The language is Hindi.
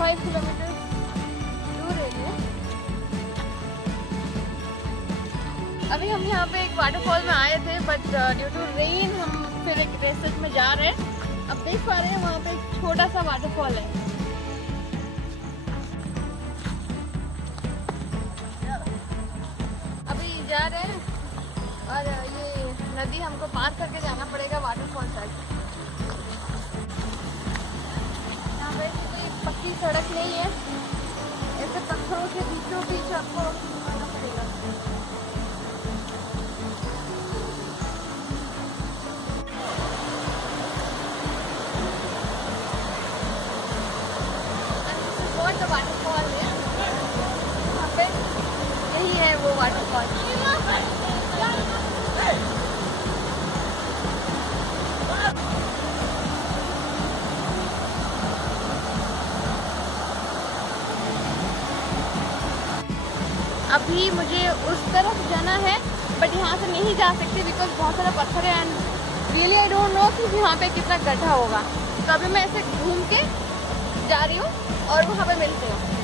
5 किलोमीटर दूर है ये। अभी हम यहाँ पे एक वाटरफॉल में आए थे, बट ड्यू टू रेन हम फिर एक रेसेस में जा रहे हैं। अब देख पा रहे हैं वहाँ पे एक छोटा सा वाटरफॉल है। अभी जा रहे हैं और ये नदी हमको पार करके जाना पड़ेगा वाटरफॉल साइड। यहाँ पे कोई पक्की सड़क नहीं है, ऐसे पत्थरों के बीचों बीच आपको आना पड़ेगा। वाटरफॉल है यहाँ पे, यही है वो वाटरफॉल। अभी मुझे उस तरफ जाना है, बट यहाँ से नहीं जा सकती बिकॉज बहुत सारा पत्थर है and really I don't know कि यहाँ पे कितना गड्ढा होगा। तो अभी मैं ऐसे घूम के जा रही हूँ और वहाँ पे मिलती हूँ।